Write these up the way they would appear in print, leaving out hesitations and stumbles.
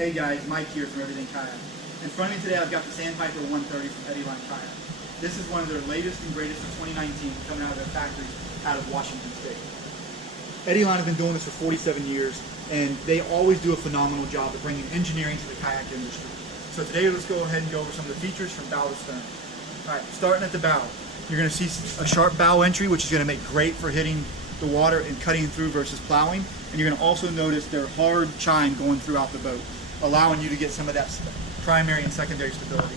Hey guys, Mike here from Everything Kayak. In front of me today I've got the Sandpiper 130 from Eddyline Kayak. This is one of their latest and greatest of 2019 coming out of their factory out of Washington State. Eddyline has been doing this for 47 years and they always do a phenomenal job of bringing engineering to the kayak industry. So today let's go ahead and go over some of the features from bow to stern. Alright, starting at the bow. You're going to see a sharp bow entry, which is going to make great for hitting the water and cutting through versus plowing. And you're going to also notice their hard chine going throughout the boat, allowing you to get some of that primary and secondary stability.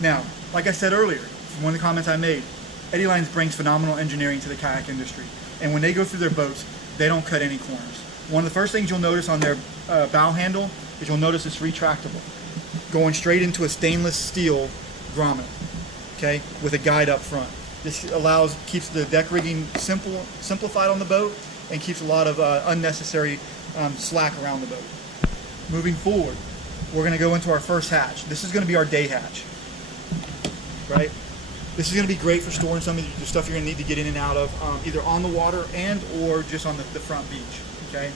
Now, like I said earlier, one of the comments I made, Eddyline brings phenomenal engineering to the kayak industry. And when they go through their boats, they don't cut any corners. One of the first things you'll notice on their bow handle is you'll notice it's retractable, going straight into a stainless steel grommet, okay, with a guide up front. This keeps the deck rigging simplified on the boat and keeps a lot of unnecessary slack around the boat. Moving forward, we're going to go into our first hatch. This is going to be our day hatch, right? This is going to be great for storing some of the stuff you're going to need to get in and out of, either on the water and or just on the front beach, okay?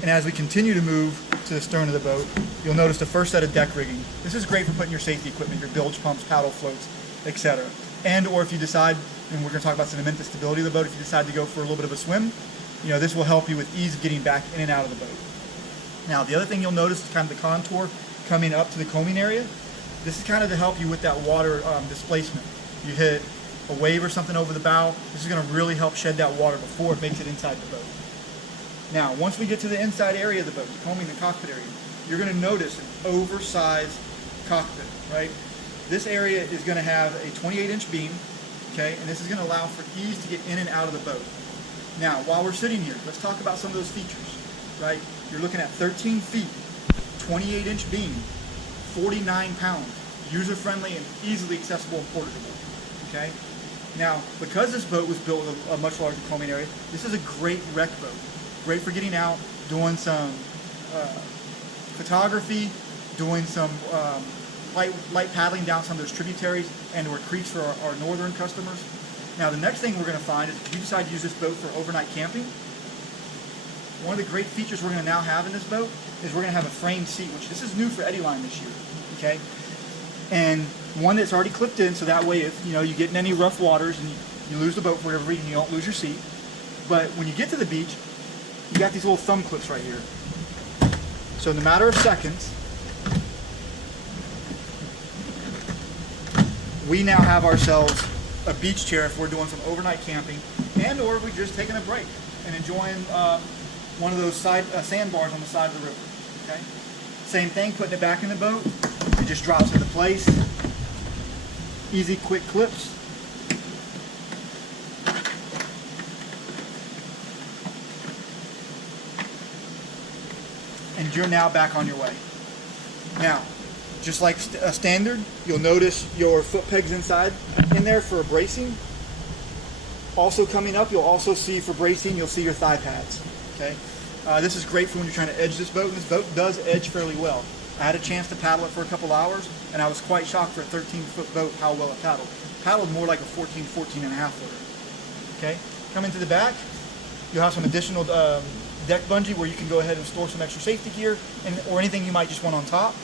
And as we continue to move to the stern of the boat, you'll notice the first set of deck rigging. This is great for putting your safety equipment, your bilge pumps, paddle floats, etc. And or if you decide, and we're going to talk about some mental stability of the boat, if you decide to go for a little bit of a swim, this will help you with ease of getting back in and out of the boat. Now, the other thing you'll notice is kind of the contour coming up to the coaming area. This is kind of to help you with that water displacement. You hit a wave or something over the bow, this is going to really help shed that water before it makes it inside the boat. Now, once we get to the inside area of the boat, the coaming and cockpit area, you're going to notice an oversized cockpit, right? This area is going to have a 28-inch beam, okay, and this is going to allow for ease to get in and out of the boat. Now, while we're sitting here, let's talk about some of those features, right? You're looking at 13 feet, 28-inch beam, 49 pounds, user-friendly and easily accessible and portable, okay? Now, because this boat was built with a much larger coaming area, this is a great wreck boat. Great for getting out, doing some photography, doing some light paddling down some of those tributaries and or creeks for our northern customers. Now, the next thing we're going to find is if you decide to use this boat for overnight camping, one of the great features we're going to now have in this boat is we're going to have a framed seat, which this is new for Eddyline this year, okay? And one that's already clipped in, so that way if you get in any rough waters and you lose the boat for whatever reason, you don't lose your seat. But when you get to the beach, you got these little thumb clips right here. So in a matter of seconds, we now have ourselves a beach chair if we're doing some overnight camping and or we're just taking a break and enjoying one of those sandbars on the side of the river, okay? Same thing, putting it back in the boat, it just drops into place. Easy, quick clips. And you're now back on your way. Now, just like a standard, you'll notice your foot pegs inside in there for bracing. Also coming up, you'll also see for bracing, you'll see your thigh pads. Okay, this is great for when you're trying to edge this boat, and this boat does edge fairly well. I had a chance to paddle it for a couple hours, and I was quite shocked for a 13-foot boat how well it paddled. Paddled more like a 14 and a half footer. Okay, coming to the back, you'll have some additional deck bungee where you can go ahead and store some extra safety gear or anything you might just want on top.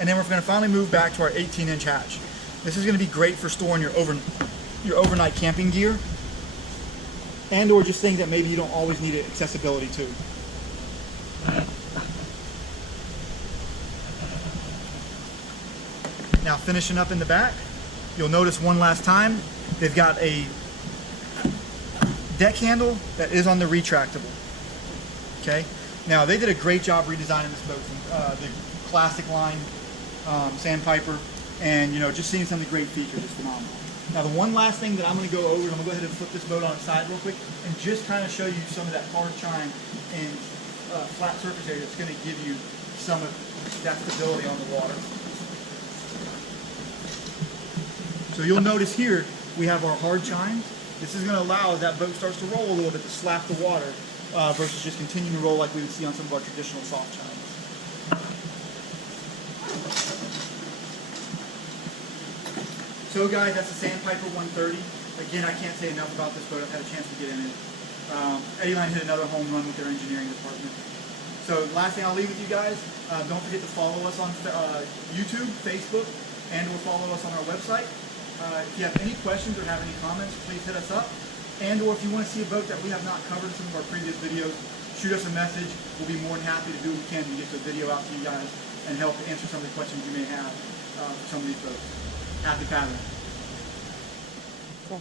And then we're going to finally move back to our 18-inch hatch. This is going to be great for storing your overnight camping gear and or just things that maybe you don't always need accessibility to. Now finishing up in the back, you'll notice one last time, they've got a deck handle that is on the retractable. Okay, now they did a great job redesigning this boat from the classic line Sandpiper, and just seeing some of the great features is phenomenal. Now the one last thing that I'm going to go over is I'm going to go ahead and flip this boat on its side real quick and just kind of show you some of that hard chine and flat surface area that's going to give you some of that stability on the water. So you'll notice here we have our hard chines. This is going to allow, as that boat starts to roll a little bit, to slap the water versus just continuing to roll like we would see on some of our traditional soft chines. So guys, that's the Sandpiper 130. Again, I can't say enough about this boat. I've had a chance to get in it. Eddyline hit another home run with their engineering department. So last thing I'll leave with you guys, don't forget to follow us on YouTube, Facebook, and or follow us on our website. If you have any questions or have any comments, please hit us up. And or if you want to see a boat that we have not covered in some of our previous videos, shoot us a message. We'll be more than happy to do what we can to get the video out to you guys and help answer some of the questions you may have for some of these boats. Happy paddling. Cool.